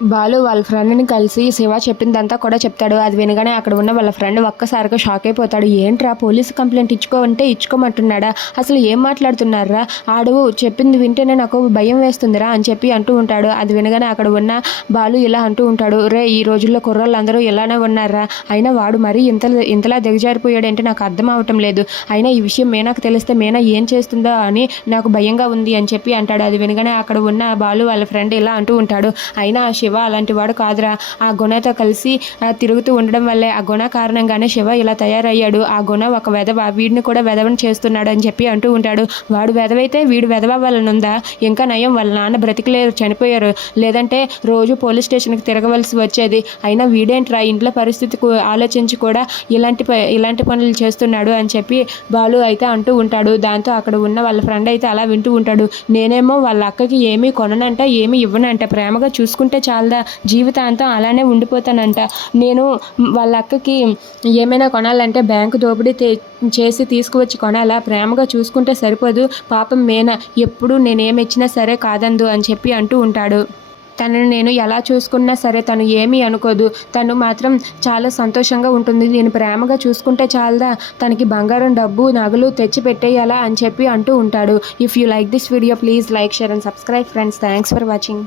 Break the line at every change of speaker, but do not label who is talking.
బాలు వాళ్ళ ఫ్రెండ్ని కలిసి శివ చెప్పిందంతా కూడా చెప్తాడు. అది వినగానే అక్కడ ఉన్న వాళ్ళ ఫ్రెండ్ ఒక్కసారిగా షాక్ అయిపోతాడు. ఏంట్రా పోలీస్ కంప్లైంట్ ఇచ్చుకో అంటే ఇచ్చుకోమంటున్నాడా? అసలు ఏం మాట్లాడుతున్నారా? ఆడు చెప్పింది వింటేనే నాకు భయం వేస్తుందిరా అని చెప్పి అంటూ ఉంటాడు. అది వినగానే అక్కడ ఉన్న బాలు ఇలా అంటూ ఉంటాడు. రే ఈ రోజుల్లో కుర్రోళ్ళందరూ ఇలానే ఉన్నారా? అయినా వాడు మరీ ఇంత ఇంతలా దిగజారిపోయాడంటే నాకు అర్థం అవటం లేదు. అయినా ఈ విషయం మేనాకు తెలిస్తే మీనా ఏం చేస్తుందో అని నాకు భయంగా ఉంది అని చెప్పి అంటాడు. అది వినగానే అక్కడ ఉన్న బాలు వాళ్ళ ఫ్రెండ్ ఇలా అంటూ ఉంటాడు. అయినా శివ అలాంటి వాడు కాదురా. ఆ గుణతో కలిసి తిరుగుతూ ఉండడం వల్లే ఆ గుణ కారణంగానే శివ ఇలా తయారయ్యాడు. ఆ గుణ ఒక వెధవ వీడిని కూడా వెధవని చేస్తున్నాడు అని చెప్పి అంటూ ఉంటాడు. వాడు వెధవైతే వీడు వెధవ వలన ఉందా ఇంకా నయం వాళ్ళ నాన్న బ్రతికలేరు చనిపోయారు. లేదంటే రోజు పోలీస్ స్టేషన్కి తిరగవలసి వచ్చేది. అయినా వీడేంట్రా ఇంట్లో పరిస్థితి ఆలోచించి కూడా ఇలాంటి ప- ఇలాంటి పనులు చేస్తున్నాడు అని చెప్పి బాలు అయితే అంటూ ఉంటాడు. దాంతో అక్కడ ఉన్న వాళ్ళ ఫ్రెండ్ అయితే అలా వింటూ ఉంటాడు. నేనేమో వాళ్ళ అక్కకి ఏమీ కొననంట ఏమీ ఇవ్వనంట. ప్రేమగా చూసుకుంటే చాలదా జీవితాంతం అలానే ఉండిపోతానంట. నేను వాళ్ళ అక్కకి ఏమైనా కొనాలంటే బ్యాంకు దోపిడీ చేసి తీసుకువచ్చి కొనాలా? ప్రేమగా చూసుకుంటే సరిపోదు. పాపం మేనా ఎప్పుడు నేనేమి ఇచ్చినా సరే కాదందు అని చెప్పి అంటూ ఉంటాడు. తనను నేను ఎలా చూసుకున్నా సరే తను ఏమీ అనుకోదు. తను మాత్రం చాలా సంతోషంగా ఉంటుంది. నేను ప్రేమగా చూసుకుంటే చాలదా? తనకి బంగారం డబ్బు నగలు తెచ్చి పెట్టేయాలా అని చెప్పి అంటూ ఉంటాడు. If you like this video please like share and subscribe friends thanks for watching